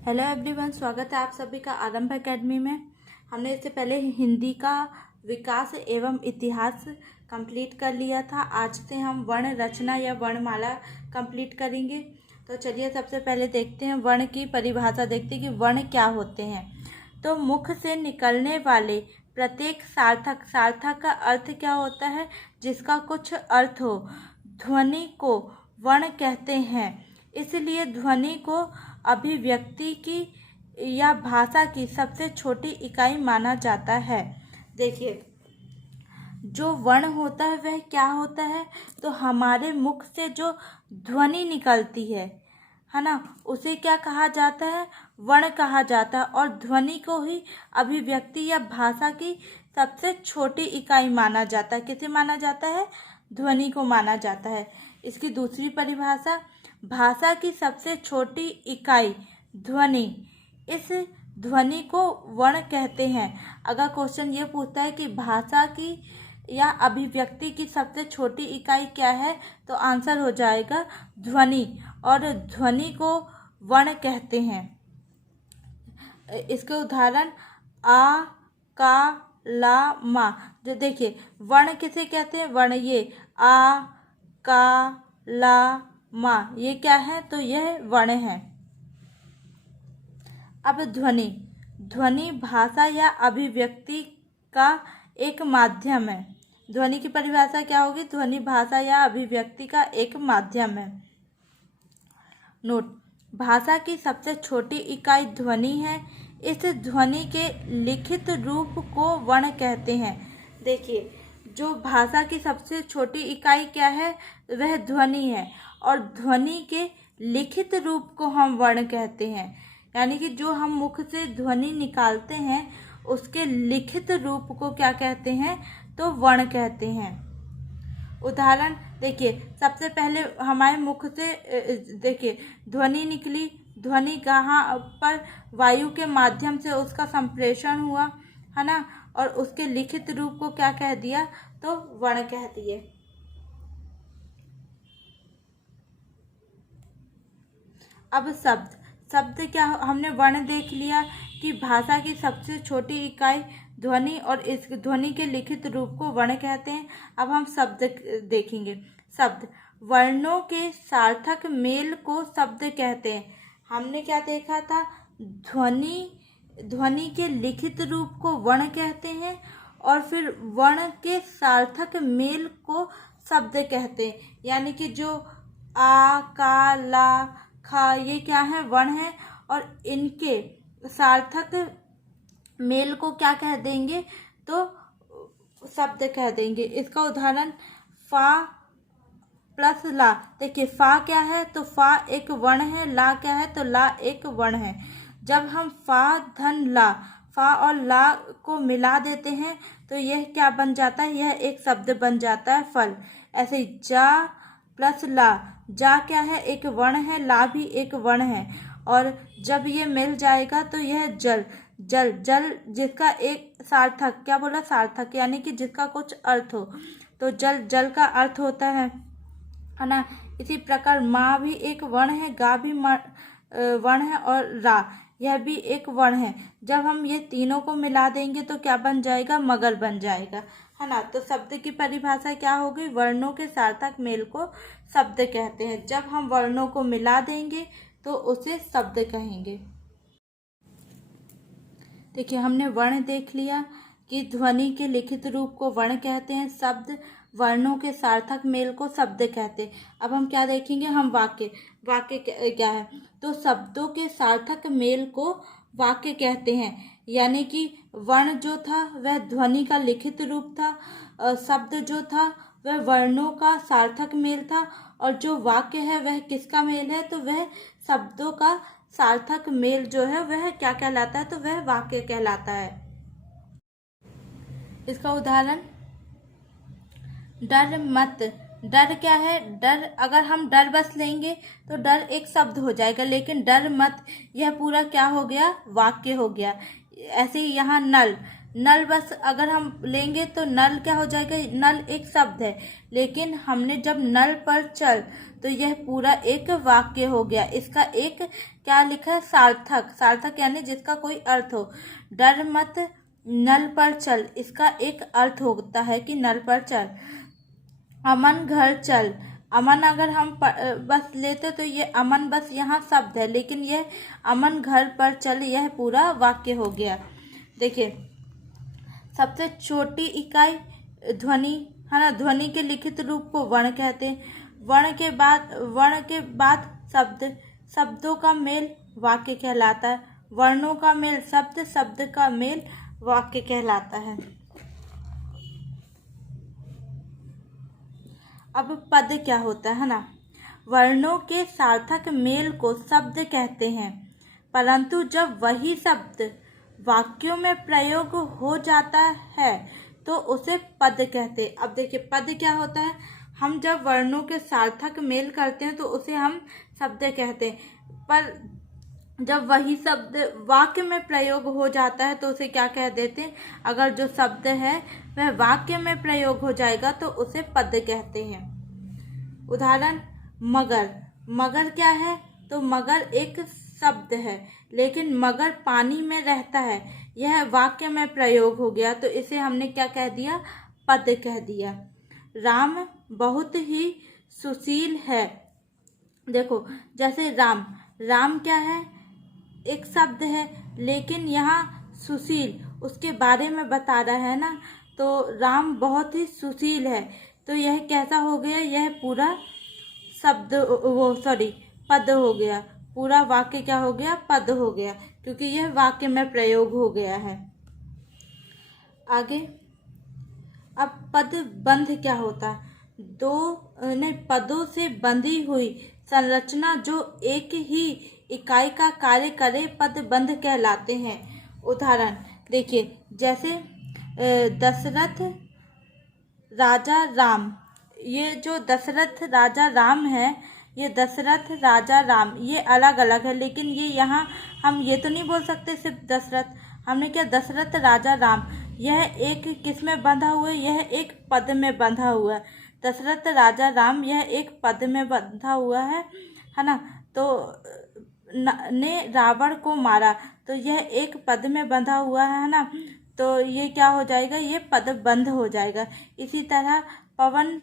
Hello everyone, स्वागत है आप सभी का आरंभ एकेडमी में। हमने इससे पहले हिंदी का विकास एवं इतिहास कंप्लीट कर लिया था। आज से हम वर्ण रचना या वर्णमाला कंप्लीट करेंगे। तो चलिए सबसे पहले देखते हैं वर्ण की परिभाषा, देखते हैं कि वर्ण क्या होते हैं। तो मुख से निकलने वाले प्रत्येक सार्थक का अर्थ क्या होता है? जिसका कुछ अर्थ हो। ध्वनि को वर्ण कहते हैं, इसलिए ध्वनि को अभिव्यक्ति की या भाषा की सबसे छोटी इकाई माना जाता है। देखिए, जो वर्ण होता है वह क्या होता है? तो हमारे मुख से जो ध्वनि निकलती है ना, उसे क्या कहा जाता है? वर्ण कहा जाता है। और ध्वनि को ही अभिव्यक्ति या भाषा की सबसे छोटी इकाई माना जाता है। किसे माना जाता है? ध्वनि को माना जाता है। इसकी दूसरी परिभाषा, भाषा की सबसे छोटी इकाई ध्वनि। इस ध्वनि को वर्ण कहते हैं। अगर क्वेश्चन ये पूछता है कि भाषा की या अभिव्यक्ति की सबसे छोटी इकाई क्या है, तो आंसर हो जाएगा ध्वनि, और ध्वनि को वर्ण कहते हैं। इसके उदाहरण आ, का, ला, मा। जो देखिए, वर्ण किसे कहते हैं? वर्ण ये आ, का, ला, मा, ये क्या है? तो यह वर्ण है। अब ध्वनि, ध्वनि भाषा या अभिव्यक्ति का एक माध्यम है। ध्वनि की परिभाषा क्या होगी? ध्वनि भाषा या अभिव्यक्ति का एक माध्यम है। नोट, भाषा की सबसे छोटी इकाई ध्वनि है। इस ध्वनि के लिखित रूप को वर्ण कहते हैं। देखिए, जो भाषा की सबसे छोटी इकाई क्या है? वह ध्वनि है, और ध्वनि के लिखित रूप को हम वर्ण कहते हैं। यानी कि जो हम मुख से ध्वनि निकालते हैं उसके लिखित रूप को क्या कहते हैं? तो वर्ण कहते हैं। उदाहरण देखिए, सबसे पहले हमारे मुख से देखिए ध्वनि निकली। ध्वनि कहाँ पर? वायु के माध्यम से उसका संप्रेषण हुआ, है ना, और उसके लिखित रूप को क्या कह दिया? तो वर्ण कह दिए। अब शब्द, शब्द क्या? हमने वर्ण देख लिया कि भाषा की सबसे छोटी इकाई ध्वनि, और इस ध्वनि के लिखित रूप को वर्ण कहते हैं। अब हम शब्द देखेंगे। शब्द, वर्णों के सार्थक मेल को शब्द कहते हैं। हमने क्या देखा था? ध्वनि के लिखित रूप को वर्ण कहते हैं, और फिर वर्ण के सार्थक मेल को शब्द कहते हैं। यानी कि जो आ, का, ला, खा, ये क्या है? वर्ण है, और इनके सार्थक मेल को क्या कह देंगे? तो शब्द कह देंगे। इसका उदाहरण फा प्लस ला। देखिए, फा क्या है? तो फा एक वर्ण है। ला क्या है? तो ला एक वर्ण है। जब हम फा धन ला, फा और ला को मिला देते हैं तो यह क्या बन जाता है? यह एक शब्द बन जाता है, फल। ऐसे ही जा प्लस ला, जा क्या है? एक वर्ण है। ला भी एक वर्ण है, और जब ये मिल जाएगा तो यह जल। जल जिसका एक सार्थक, क्या बोला? सार्थक, यानी कि जिसका कुछ अर्थ हो। तो जल का अर्थ होता है ना। इसी प्रकार माँ भी एक वर्ण है, गा भी वर्ण है, और रा यह भी एक वर्ण है। जब हम ये तीनों को मिला देंगे तो क्या बन जाएगा? मगर बन जाएगा, है ना। तो शब्द की परिभाषा क्या हो गई? वर्णों के सार्थक मेल को शब्द कहते हैं। जब हम वर्णों को मिला देंगे तो उसे शब्द कहेंगे। देखिए, हमने वर्ण देख लिया कि ध्वनि के लिखित रूप को वर्ण कहते हैं। शब्द वर्णों के सार्थक मेल को शब्द कहते हैं। अब हम क्या देखेंगे? हम वाक्य क्या है? तो शब्दों के सार्थक मेल को वाक्य कहते हैं। यानी कि वर्ण जो था वह ध्वनि का लिखित रूप था, शब्द जो था वह वर्णों का सार्थक मेल था, और जो वाक्य है वह किसका मेल है? तो वह शब्दों का सार्थक मेल जो है वह क्या कहलाता है? तो वह वाक्य कहलाता है। इसका उदाहरण डर मत। डर क्या है? डर, अगर हम डर बस लेंगे तो डर एक शब्द हो जाएगा, लेकिन डर मत यह पूरा क्या हो गया? वाक्य हो गया। ऐसे ही यहाँ नल, नल बस अगर हम लेंगे तो नल क्या हो जाएगा, नल एक शब्द है, लेकिन हमने जब नल पर चल तो यह पूरा एक वाक्य हो गया। इसका एक क्या लिखा है, सार्थक। सार्थक यानी जिसका कोई अर्थ हो। डर मत नल पर चल, इसका एक अर्थ होता है कि नल पर चल। अमन घर चल, अमन अगर हम बस लेते तो ये अमन बस यहाँ शब्द है, लेकिन यह अमन घर पर चल यह पूरा वाक्य हो गया। देखिए, सबसे छोटी इकाई ध्वनि है ना, ध्वनि के लिखित रूप को वर्ण कहते हैं। वर्ण के बाद शब्द, शब्दों का मेल वाक्य कहलाता है। वर्णों का मेल शब्द, शब्द का मेल वाक्य कहलाता है। अब पद क्या होता है ना, वर्णों के सार्थक मेल को शब्द कहते हैं, परंतु जब वही शब्द वाक्यों में प्रयोग हो जाता है तो उसे पद कहते हैं। अब देखिए, पद क्या होता है, हम जब वर्णों के सार्थक मेल करते हैं तो उसे हम शब्द कहते हैं, पर जब वही शब्द वाक्य में प्रयोग हो जाता है तो उसे क्या कह देते हैं, अगर जो शब्द है वह वाक्य में प्रयोग हो जाएगा तो उसे पद कहते हैं। उदाहरण, मगर। मगर क्या है, तो मगर एक शब्द है, लेकिन मगर पानी में रहता है, यह वाक्य में प्रयोग हो गया तो इसे हमने क्या कह दिया, पद कह दिया। राम बहुत ही सुशील है। देखो, जैसे राम, राम क्या है, एक शब्द है, लेकिन यहाँ सुशील उसके बारे में बता रहा है ना, तो राम बहुत ही सुशील है, तो यह कैसा हो गया, यह पूरा शब्द पद हो गया। पूरा वाक्य क्या हो गया, पद हो गया, क्योंकि यह वाक्य में प्रयोग हो गया है। आगे, अब पद बंध क्या होता है, पदों से बंधी हुई संरचना जो एक ही इकाई का कार्य करे पद बंध कहलाते हैं। उदाहरण देखिए, जैसे दशरथ राजा राम, ये जो दशरथ राजा राम है, ये दशरथ राजा राम ये अलग अलग है, लेकिन ये यहाँ हम ये तो नहीं बोल सकते सिर्फ दशरथ, हमने क्या, दशरथ राजा राम, यह एक किस में बंधा हुआ है, यह एक पद में बंधा हुआ है। दशरथ राजा राम यह एक पद में बंधा हुआ है ना। तो ने रावण को मारा, तो यह एक पद में बंधा हुआ है ना, तो ये क्या हो जाएगा, ये पद बंध हो जाएगा। इसी तरह पवन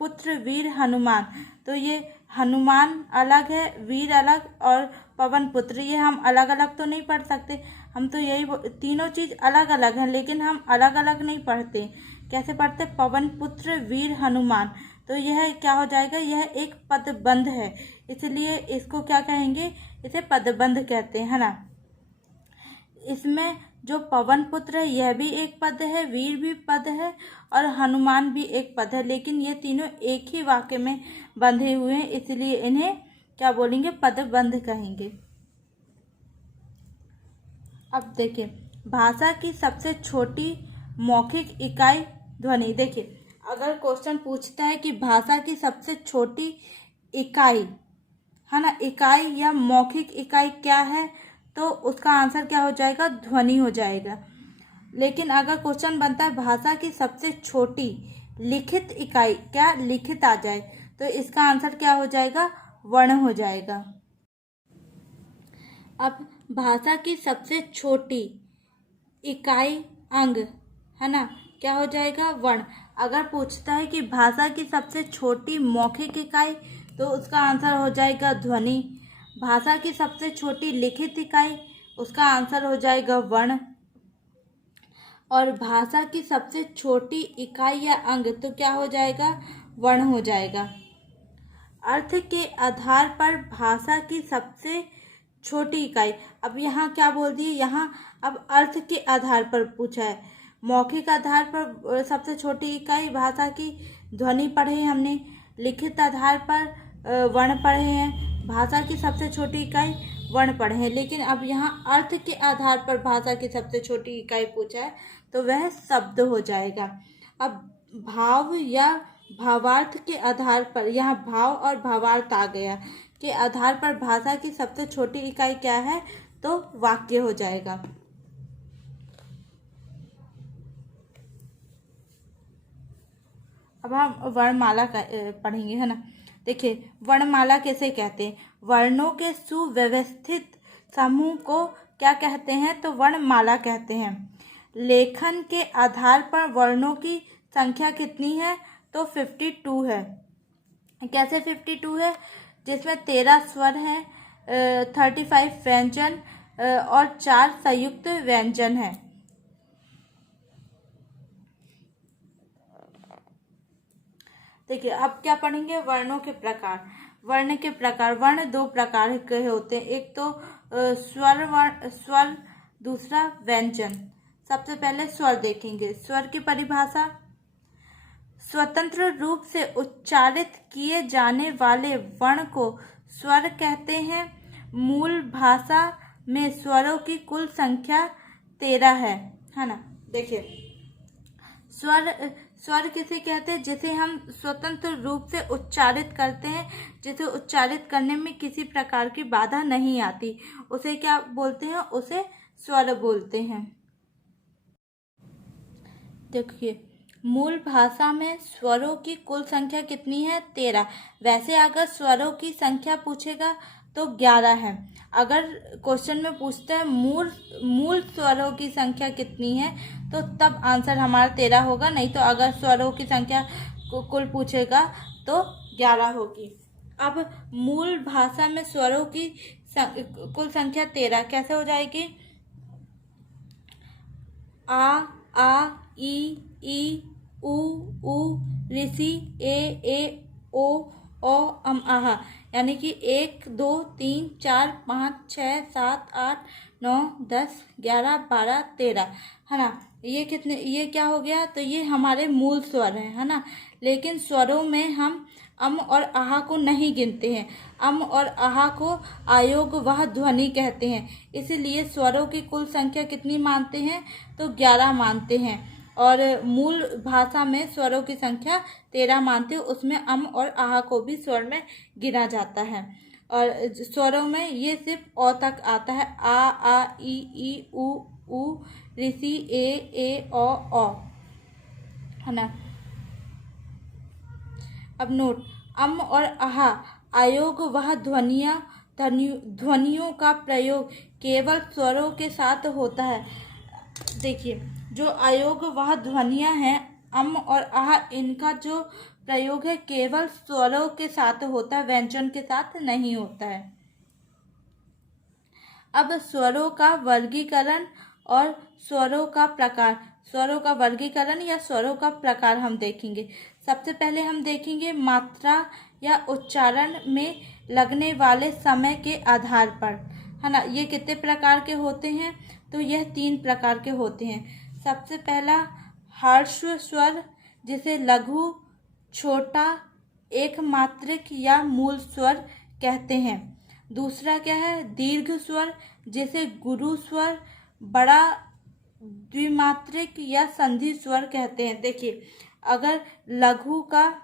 पुत्र वीर हनुमान, तो ये हनुमान अलग है, वीर अलग, और पवन पुत्र ये हम अलग अलग तो नहीं पढ़ सकते, हम तो यही तीनों चीज़ अलग अलग हैं, लेकिन हम अलग अलग नहीं पढ़ते। कैसे पढ़ते, पवन पुत्र वीर हनुमान, तो यह क्या हो जाएगा, यह एक पदबंध है, इसलिए इसको क्या कहेंगे, इसे पदबंध कहते हैं ना। इसमें जो पवन पुत्र है यह भी एक पद है, वीर भी पद है और हनुमान भी एक पद है, लेकिन ये तीनों एक ही वाक्य में बंधे हुए हैं, इसलिए इन्हें क्या बोलेंगे, पदबंध कहेंगे। अब देखिए, भाषा की सबसे छोटी मौखिक इकाई ध्वनि। देखिए, अगर क्वेश्चन पूछता है कि भाषा की सबसे छोटी इकाई है ना, इकाई या मौखिक इकाई क्या है, तो उसका आंसर क्या हो जाएगा, ध्वनि हो जाएगा। लेकिन अगर क्वेश्चन बनता है भाषा की सबसे छोटी लिखित इकाई, क्या लिखित आ जाए, तो इसका आंसर क्या हो जाएगा, वर्ण हो जाएगा। अब भाषा की सबसे छोटी इकाई अंग है ना, क्या हो जाएगा, वर्ण। अगर पूछता है कि भाषा की सबसे छोटी मौखिक इकाई, तो उसका आंसर हो जाएगा ध्वनि। भाषा की सबसे छोटी लिखित इकाई, उसका आंसर हो जाएगा वर्ण। और भाषा की सबसे छोटी इकाई या अंग, तो क्या हो जाएगा, वर्ण हो जाएगा। अर्थ के आधार पर भाषा की सबसे छोटी इकाई, अब यहाँ क्या बोल दिए, यहाँ अब अर्थ के आधार पर पूछा है। मौखिक आधार पर सबसे छोटी इकाई भाषा की ध्वनि पढ़े हमने, लिखित आधार पर वर्ण पढ़े हैं, भाषा की सबसे छोटी इकाई वर्ण पढ़े हैं, लेकिन अब यहाँ अर्थ के आधार पर भाषा की सबसे छोटी इकाई पूछा है तो वह शब्द हो जाएगा। अब भाव या भावार्थ के आधार पर, यहाँ भाव और भावार्थ आ गया, के आधार पर भाषा की सबसे छोटी इकाई क्या है, तो वाक्य हो जाएगा। अब हम वर्णमाला पढ़ेंगे, है ना। देखिए, वर्णमाला किसे कहते हैं? वर्णों के सुव्यवस्थित समूह को क्या कहते हैं? तो वर्णमाला कहते हैं। लेखन के आधार पर वर्णों की संख्या कितनी है? तो 52 है। कैसे 52 है? जिसमें 13 स्वर हैं, 35 व्यंजन और 4 संयुक्त व्यंजन हैं। देखिए, अब क्या पढ़ेंगे? वर्णों के प्रकार। वर्ण के प्रकार। वर्ण दो प्रकार के होते हैं, एक तो स्वर, दूसरा व्यंजन। सबसे पहले स्वर देखेंगे। स्वर की परिभाषा: स्वतंत्र रूप से उच्चारित किए जाने वाले वर्ण को स्वर कहते हैं। मूल भाषा में स्वरों की कुल संख्या 13 है ना। देखिए, स्वर किसे कहते हैं? जिसे हम स्वतंत्र रूप से उच्चारित करते हैं, जिसे उच्चारित करने में किसी प्रकार की बाधा नहीं आती, उसे क्या बोलते हैं? उसे स्वर बोलते हैं। देखिए, मूल भाषा में स्वरों की कुल संख्या कितनी है? 13। वैसे अगर स्वरों की संख्या पूछेगा तो 11 है। अगर क्वेश्चन में पूछता है मूल स्वरों की संख्या कितनी है, तो तब आंसर हमारा 13 होगा। नहीं तो अगर स्वरों की संख्या कुल पूछेगा तो 11 होगी। अब मूल भाषा में स्वरों की कुल संख्या 13 कैसे हो जाएगी? आ ई उ ऋषि ए ओ अम आहा। यानी कि 1 2 3 4 5 6 7 8 9 10 11 12 13, है ना। ये क्या हो गया? तो ये हमारे मूल स्वर हैं, है ना। लेकिन स्वरों में हम अम और आहा को नहीं गिनते हैं। अम और आहा को आयोगवाह ध्वनि कहते हैं। इसीलिए स्वरों की कुल संख्या कितनी मानते हैं? तो 11 मानते हैं। और मूल भाषा में स्वरों की संख्या 13 मानते हैं। उसमें अम और आहा को भी स्वर में गिना जाता है। और स्वरों में ये सिर्फ अ तक आता है। आ ई उ ऋषि ए ओ, है ना। अब नोट: अम और आहा आयोगवाह ध्वनियों का प्रयोग केवल स्वरों के साथ होता है। देखिए, जो आयोगवाह ध्वनियां हैं अम और आहा, इनका जो प्रयोग है केवल स्वरों के साथ होता है, व्यंजन के साथ नहीं होता है। अब स्वरों का वर्गीकरण और स्वरों का प्रकार। स्वरों का वर्गीकरण या स्वरों का प्रकार हम देखेंगे। सबसे पहले हम देखेंगे मात्रा या उच्चारण में लगने वाले समय के आधार पर, है ना। ये कितने प्रकार के होते हैं? तो यह 3 प्रकार के होते हैं। सबसे पहला ह्रस्व स्वर, जिसे लघु, छोटा, एक मात्रिक या मूल स्वर कहते हैं। दूसरा क्या है? दीर्घ स्वर, जिसे गुरु स्वर, बड़ा, द्विमात्रिक या संधि स्वर कहते हैं। देखिए, अगर लघु का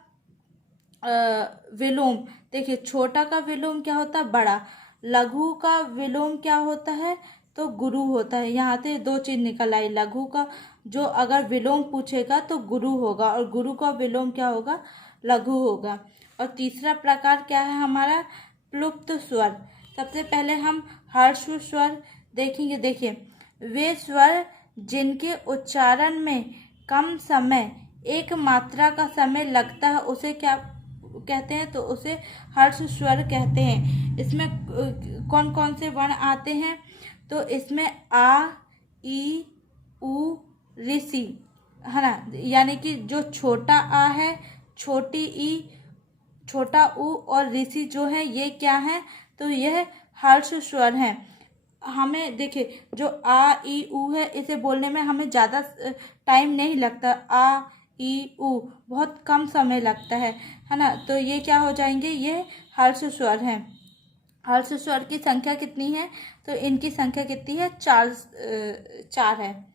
विलोम, देखिए छोटा का विलोम क्या होता है? बड़ा। लघु का विलोम क्या होता है? तो गुरु होता है। यहाँ से 2 चीज निकल आई। लघु का जो अगर विलोम पूछेगा तो गुरु होगा, और गुरु का विलोम क्या होगा? लघु होगा। और तीसरा प्रकार क्या है हमारा? प्लुप्त स्वर। सबसे पहले हम ह्रस्व स्वर देखेंगे। देखिए, वे स्वर जिनके उच्चारण में कम समय, एक मात्रा का समय लगता है, उसे क्या कहते हैं? तो उसे ह्रस्व स्वर कहते हैं। इसमें कौन कौन से वर्ण आते हैं? तो इसमें आ ई उ ऋषि, है ना। यानी कि जो छोटा आ है, छोटी ई, छोटा उ और ऋषि जो है, ये क्या है? तो यह ह्रस्व स्वर हैं। हमें देखिए, जो आ ई उ है, इसे बोलने में हमें ज़्यादा टाइम नहीं लगता। आ ई उ बहुत कम समय लगता है ना। तो ये क्या हो जाएंगे? ये ह्रस्व स्वर हैं। ह्रस्व स्वर की संख्या कितनी है? तो इनकी संख्या कितनी है? 4 है।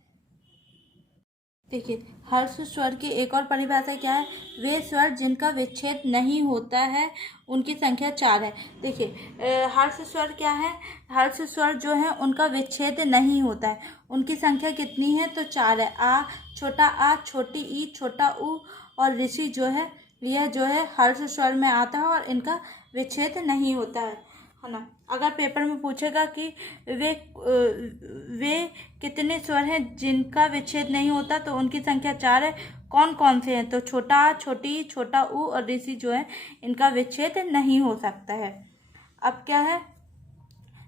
देखिए, ह्रस्व स्वर की एक और परिभाषा क्या है? वे स्वर जिनका विच्छेद नहीं होता है, उनकी संख्या 4 है। देखिए, ह्रस्व स्वर क्या है? ह्रस्व स्वर जो है उनका विच्छेद नहीं होता है, उनकी संख्या कितनी है? तो 4 है। आ, छोटा आ, छोटी ई, छोटा उ और ऋषि जो है यह जो है हर्ष स्वर में आता है और इनका विच्छेद नहीं होता है ना। अगर पेपर में पूछेगा कि वे कितने स्वर हैं जिनका विच्छेद नहीं होता, तो उनकी संख्या 4 है। कौन कौन से हैं? तो छोटा आ, छोटी, छोटा ऊ और ऋषि जो है इनका विच्छेद नहीं हो सकता है। अब क्या है?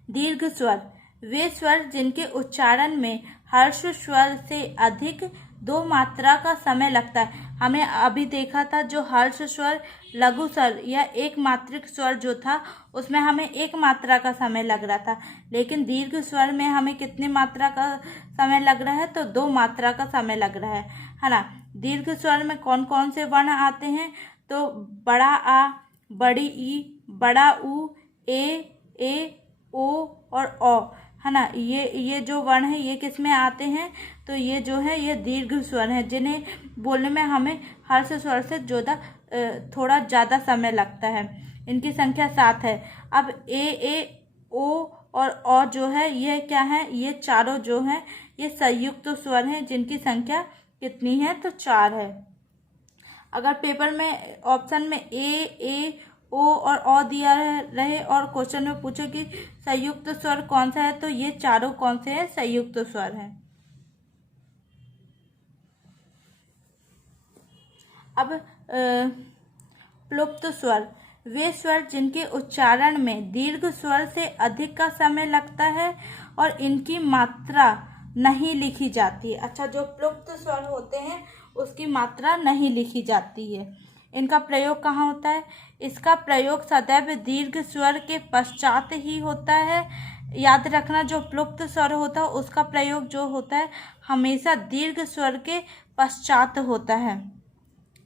दीर्घ स्वर वे स्वर जिनके उच्चारण में हर्ष स्वर से अधिक 2 मात्रा का समय लगता है। हमने अभी देखा था जो हर्ष स्वर लघु स्वर या एक मात्रिक स्वर जो था उसमें हमें 1 मात्रा का समय लग रहा था, लेकिन दीर्घ स्वर में हमें कितनी मात्रा का समय लग रहा है? तो 2 मात्रा का समय लग रहा है ना। दीर्घ स्वर में कौन कौन से वर्ण आते हैं? तो बड़ा आ, बड़ी ई, बड़ा ऊ, ए, ओ और ओ, है ना। ये जो वर्ण है ये किस में आते हैं? तो ये जो है ये दीर्घ स्वर हैं, जिन्हें बोलने में हमें हर्ष स्वर से थोड़ा ज़्यादा समय लगता है। इनकी संख्या 7 है। अब ए, ओ और ओ जो है ये क्या है? ये चारों जो हैं ये संयुक्त स्वर हैं, जिनकी संख्या कितनी है? तो 4 है। अगर पेपर में ऑप्शन में ए, ओ और ओ दिया रहे और क्वेश्चन में पूछे कि संयुक्त स्वर कौन सा है, तो ये चारों कौन से हैं? संयुक्त स्वर हैं। अब प्लुप्त स्वर वे स्वर जिनके उच्चारण में दीर्घ स्वर से अधिक का समय लगता है और इनकी मात्रा नहीं लिखी जाती है। अच्छा, जो प्लुप्त स्वर होते हैं उसकी मात्रा नहीं लिखी जाती है। इनका प्रयोग कहाँ होता है? इसका प्रयोग सदैव दीर्घ स्वर के पश्चात ही होता है। याद रखना, जो प्लुप्त स्वर होता है उसका प्रयोग जो होता है हमेशा दीर्घ स्वर के पश्चात होता है,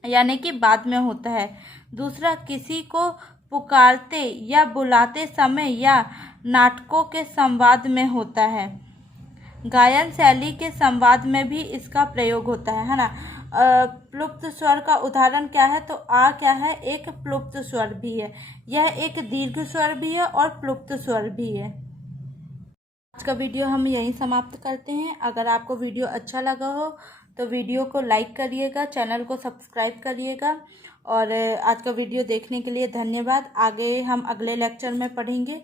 यानी कि बाद में होता है। दूसरा, किसी को पुकारते या बुलाते समय या नाटकों के संवाद में होता है। गायन शैली के संवाद में भी इसका प्रयोग होता है ना। प्लुप्त स्वर का उदाहरण क्या है? तो आ क्या है? एक प्लुप्त स्वर भी है, यह एक दीर्घ स्वर भी है और प्लुप्त स्वर भी है। आज का वीडियो हम यहीं समाप्त करते हैं। अगर आपको वीडियो अच्छा लगा हो तो वीडियो को लाइक करिएगा, चैनल को सब्सक्राइब करिएगा। और आज का वीडियो देखने के लिए धन्यवाद। आगे हम अगले लेक्चर में पढ़ेंगे।